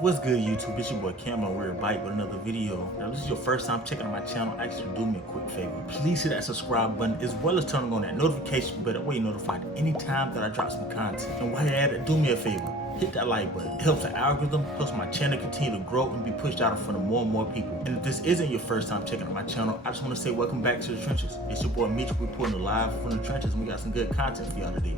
What's good, YouTube? It's your boy Campbell. We're back with another video. Now, if this is your first time checking out my channel, actually do me a quick favor. Please hit that subscribe button as well as turning on that notification bell. That way you're notified anytime that I drop some content. And while you're at it, do me a favor. Hit that like button. It helps the algorithm, helps my channel continue to grow and be pushed out in front of more and more people. And if this isn't your first time checking out my channel, I just want to say welcome back to the trenches. It's your boy Demetrius reporting live from the trenches, and we got some good content for y'all today.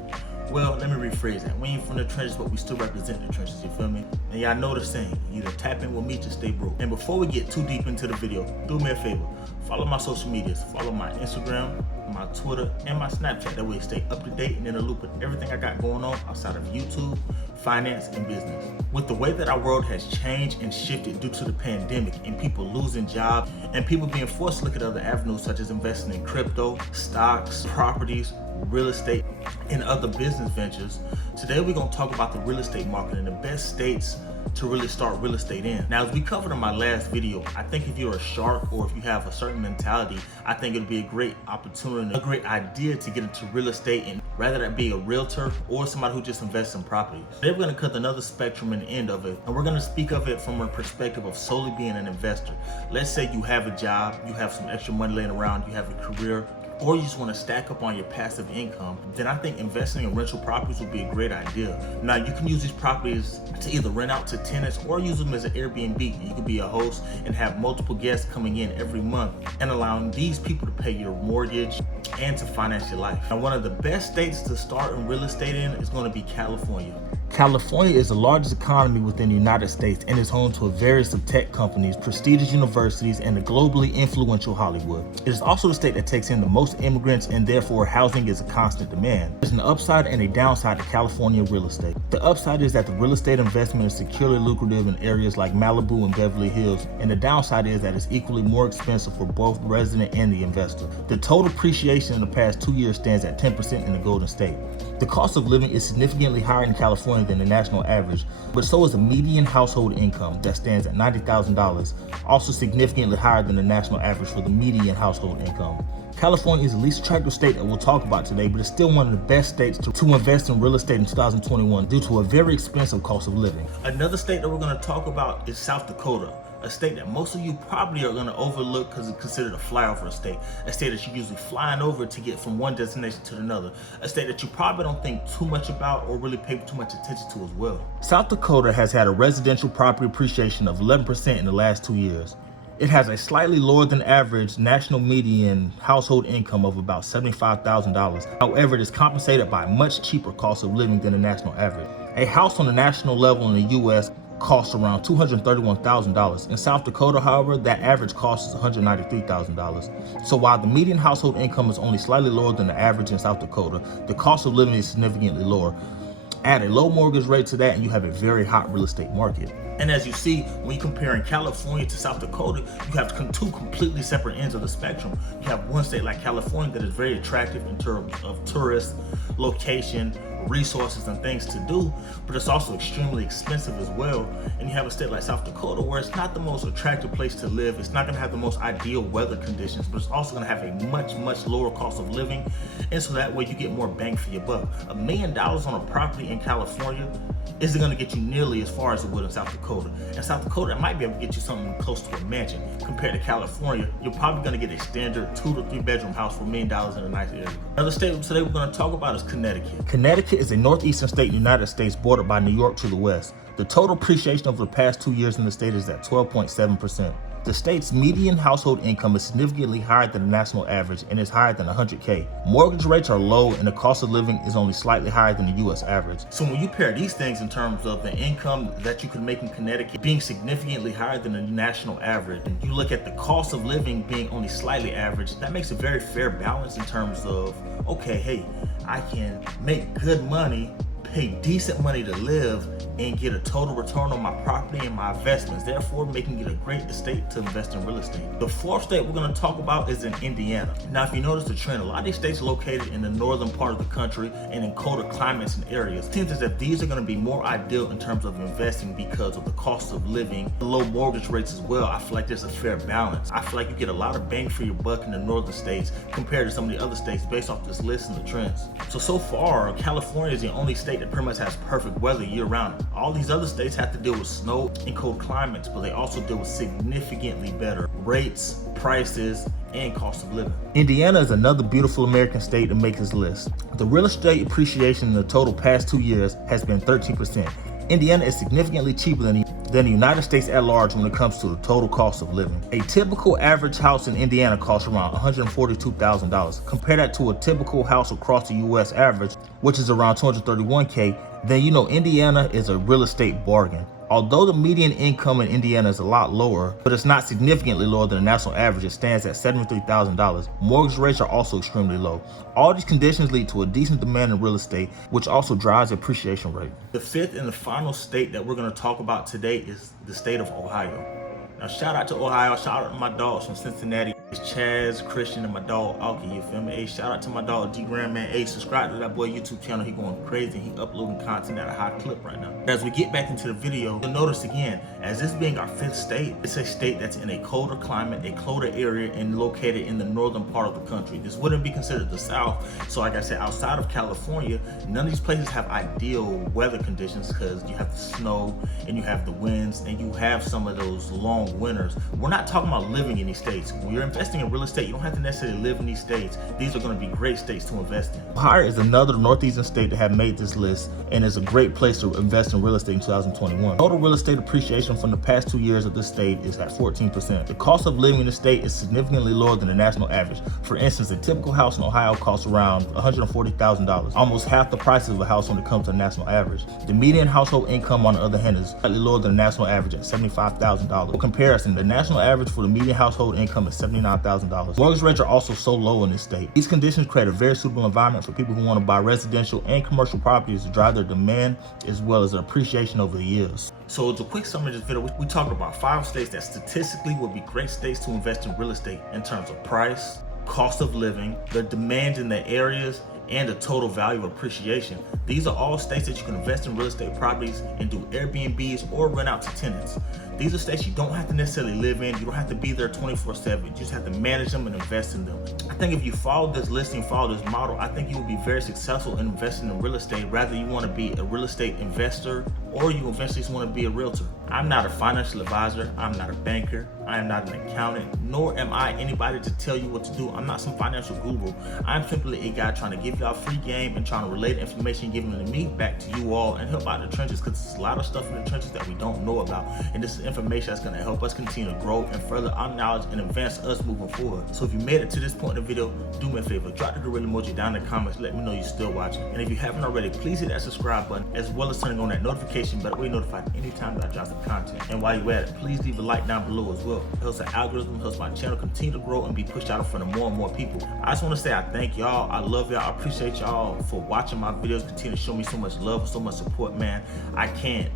Well, let me rephrase that. We ain't from the trenches, but we still represent the trenches, you feel me? And y'all know the saying, either tap in with me to stay broke. And before we get too deep into the video, do me a favor. Follow my social medias. Follow my Instagram, my Twitter, and my Snapchat. That way you stay up to date and in the loop with everything I got going on outside of YouTube, finance, and business. With the way that our world has changed and shifted due to the pandemic and people losing jobs and people being forced to look at other avenues such as investing in crypto, stocks, properties, real estate, and other business ventures, today we're going to talk about the real estate market and the best states to really start real estate in. Now, as we covered in my last video, I think if you're a shark or if you have a certain mentality, I think it'd be a great opportunity, a great idea to get into real estate, and rather that be a realtor or somebody who just invests in properties. Today we're going to cut another spectrum in the end of it, and we're going to speak of it from a perspective of solely being an investor. Let's say you have a job, you have some extra money laying around, you have a career, or you just want to stack up on your passive income, then I think investing in rental properties would be a great idea. Now, you can use these properties to either rent out to tenants or use them as an Airbnb. You could be a host and have multiple guests coming in every month and allowing these people to pay your mortgage and to finance your life. Now, one of the best states to start in real estate in is going to be California. California is the largest economy within the United States and is home to a various of tech companies, prestigious universities, and the globally influential Hollywood. It is also the state that takes in the most immigrants, and therefore housing is a constant demand. There's an upside and a downside to California real estate. The upside is that the real estate investment is securely lucrative in areas like Malibu and Beverly Hills, and the downside is that it's equally more expensive for both the resident and the investor. The total appreciation in the past 2 years stands at 10% in the Golden State. The cost of living is significantly higher in California than the national average, but so is the median household income that stands at $90,000, also significantly higher than the national average for the median household income. California is the least attractive state that we'll talk about today, but it's still one of the best states to invest in real estate in 2021 due to a very expensive cost of living. Another state that we're going to talk about is South Dakota, a state that most of you probably are going to overlook because it's considered a flyover state, a state that you're usually flying over to get from one destination to another, a state that you probably don't think too much about or really pay too much attention to as well. South Dakota has had a residential property appreciation of 11% in the last 2 years. It has a slightly lower than average national median household income of about $75,000. However, it is compensated by a much cheaper cost of living than the national average. A house on the national level in the U.S. costs around $231,000. In South Dakota, however, that average cost is $193,000. So while the median household income is only slightly lower than the average in South Dakota, the cost of living is significantly lower. Add a low mortgage rate to that and you have a very hot real estate market. And as you see, when you're comparing California to South Dakota, you have two completely separate ends of the spectrum. You have one state like California that is very attractive in terms of tourist location, resources, and things to do, but it's also extremely expensive as well. And you have a state like South Dakota where it's not the most attractive place to live. It's not going to have the most ideal weather conditions, but it's also going to have a much lower cost of living. And so that way you get more bang for your buck. $1 million on a property in California isn't going to get you nearly as far as it would in South Dakota. In South Dakota, it might be able to get you something close to a mansion. Compared to California, you're probably going to get a standard 2 to 3 bedroom house for $1 million in a nice area. Another state today we're going to talk about is Connecticut. Connecticut is a northeastern state in the United States bordered by New York to the west. The total appreciation over the past 2 years in the state is at 12.7%. The state's median household income is significantly higher than the national average and is higher than $100K. Mortgage rates are low and the cost of living is only slightly higher than the US average. So when you pair these things in terms of the income that you can make in Connecticut being significantly higher than the national average, and you look at the cost of living being only slightly average, that makes a very fair balance in terms of, okay, hey, I can make good money, pay decent money to live, and get a total return on my property and my investments, therefore making it a great estate to invest in real estate. The fourth state we're going to talk about is in Indiana. Now, if you notice the trend, a lot of these states are located in the northern part of the country and in colder climates and areas. It seems as if these are going to be more ideal in terms of investing because of the cost of living, the low mortgage rates as well. I feel like there's a fair balance. I feel like you get a lot of bang for your buck in the northern states compared to some of the other states based off this list and the trends. So far, California is the only state that pretty much has perfect weather year round. All these other states have to deal with snow and cold climates, but they also deal with significantly better rates, prices, and cost of living. Indiana is another beautiful American state to make this list. The real estate appreciation in the total past 2 years has been 13%. Indiana is significantly cheaper than the United States at large when it comes to the total cost of living. A typical average house in Indiana costs around $142,000. Compare that to a typical house across the US average, which is around $231K, then you know Indiana is a real estate bargain. Although the median income in Indiana is a lot lower, but it's not significantly lower than the national average, it stands at $73,000. Mortgage rates are also extremely low. All these conditions lead to a decent demand in real estate, which also drives the appreciation rate. The fifth and the final state that we're going to talk about today is the state of Ohio. Now, shout out to Ohio, shout out to my dogs from Cincinnati. It's Chaz, Christian, and my dog Alki, you feel me? Hey, shout out to my dog D Grand, man. Hey, subscribe to that boy YouTube channel. He going crazy. He uploading content at a high clip right now. As we get back into the video, you'll notice again, as this being our fifth state, it's a state that's in a colder climate, a colder area, and located in the northern part of the country. This wouldn't be considered the South. So like I said, outside of California, none of these places have ideal weather conditions because you have the snow and you have the winds and you have some of those long winters. We're not talking about living in these states. When you're investing in real estate, you don't have to necessarily live in these states. These are going to be great states to invest in. Ohio is another northeastern state that have made this list and is a great place to invest in real estate in 2021. Total real estate appreciation from the past 2 years of this state is at 14%. The cost of living in the state is significantly lower than the national average. For instance, a typical house in Ohio costs around $140,000, almost half the price of a house when it comes to the national average. The median household income, on the other hand, is slightly lower than the national average at $75,000. For comparison, the national average for the median household income is $79,000. Mortgage rates are also so low in this state. These conditions create a very suitable environment for people who want to buy residential and commercial properties to drive their demand as well as their appreciation over the years. So as a quick summary of this video, we talked about 5 states that statistically would be great states to invest in real estate in terms of price, cost of living, the demand in the areas, and the total value of appreciation. These are all states that you can invest in real estate properties and do Airbnbs or rent out to tenants. These are states you don't have to necessarily live in. You don't have to be there 24/7. You just have to manage them and invest in them. I think if you follow this listing, follow this model, I think you will be very successful in investing in real estate. Rather you want to be a real estate investor or you eventually just want to be a realtor. I'm not a financial advisor. I'm not a banker. I am not an accountant, nor am I anybody to tell you what to do. I'm not some financial guru. I'm simply a guy trying to give y'all free game and trying to relay the information given to me back to you all and help out the trenches, because there's a lot of stuff in the trenches that we don't know about. And this is information that's going to help us continue to grow and further our knowledge and advance us moving forward. So if you made it to this point in the video, do me a favor, drop the gorilla emoji down in the comments. Let me know you're still watching. And if you haven't already, please hit that subscribe button as well as turning on that notification bell. That way you're notified anytime that I drop some content. And while you're at it, please leave a like down below as well. It helps the algorithm, helps my channel continue to grow and be pushed out in front of more and more people. I just want to say I thank y'all. I love y'all. I appreciate y'all for watching my videos. Continue to show me so much love, so much support, man. I can't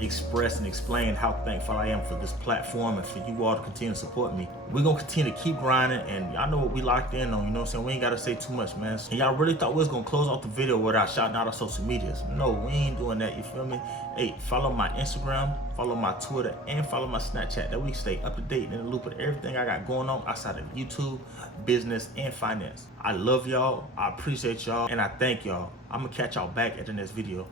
express and explain how thankful I am for this platform and for you all to continue to support me. We're gonna continue to keep grinding, and y'all know what we locked in on, you know what I'm saying? We ain't gotta say too much, man. And y'all really thought we was gonna close off the video without shouting out our social medias. No, we ain't doing that, you feel me? Hey, follow my Instagram, follow my Twitter, and follow my Snapchat. That we stay up to date and in the loop with everything I got going on outside of YouTube, business, and finance. I love y'all, I appreciate y'all, and I thank y'all. I'm gonna catch y'all back at the next video.